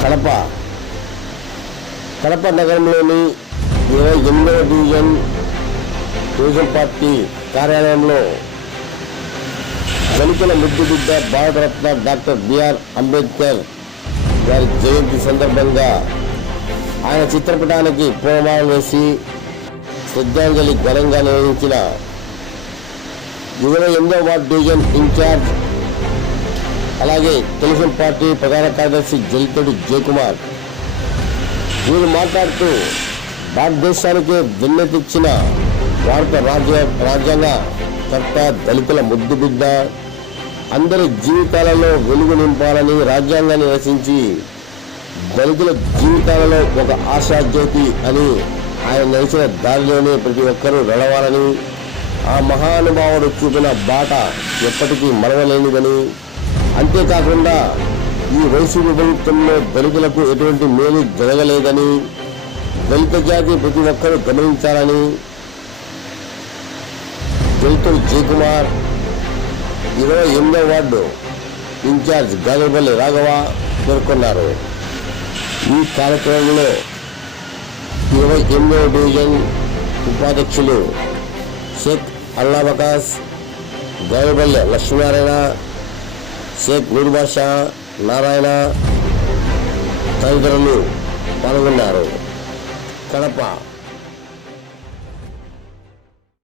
కడప. కడప నగరంలోని ఇరవై ఎనిమిదవ డివిజన్ తెలుగుదేశం పార్టీ కార్యాలయంలో దళితుల ముద్దు బిడ్డ భారతరత్న డాక్టర్ బిఆర్ అంబేద్కర్ గారి జయంతి సందర్భంగా ఆయన చిత్రపటానికి పూలమాల వేసి శ్రద్ధాంజలి ఘనంగా నిర్వహించిన ఇరవై ఎనిమిదవ వార్డు డివిజన్ ఇన్ఛార్జ్ అలాగే తెలుగుదేశం పార్టీ ప్రధాన కార్యదర్శి జలితడి జయకుమార్. వీరు మాట్లాడుతూ భారతదేశానికి వెన్నెతిచ్చిన భారత రాజ్య రాజ్యాంగ కర్త దళితుల ముద్దు బిడ్డ అందరి జీవితాలలో వెలుగు నింపాలని రాజ్యాంగాన్ని రచించి దళితుల జీవితాలలో ఒక ఆశాజ్యోతి అని ఆయన నడిచిన దారిలోనే ప్రతి ఒక్కరూ నడవాలని ఆ మహానుభావుడు చూపిన బాట ఎప్పటికీ మరవలేనిదని అంతేకాకుండా ఈ వైసీపీ విభక్తంలో దళితులకు ఎటువంటి మేలు జరగలేదని దళిత జాతి ప్రతి ఒక్కరూ గమనించాలని దళితుడు జయకుమార్ ఇరవై ఎనిమిదవ వార్డు ఇన్ఛార్జ్ గాజుపల్లి రాఘవ పేర్కొన్నారు. ఈ కార్యక్రమంలో ఇరవై ఎనిమిదవ డివిజన్ ఉపాధ్యక్షులు షేక్ అల్లాబకాస్ గాజుపల్లి లక్ష్మీనారాయణ షేక్ నూరుబాష నారాయణ తదితరులు పాల్గొన్నారు. కడప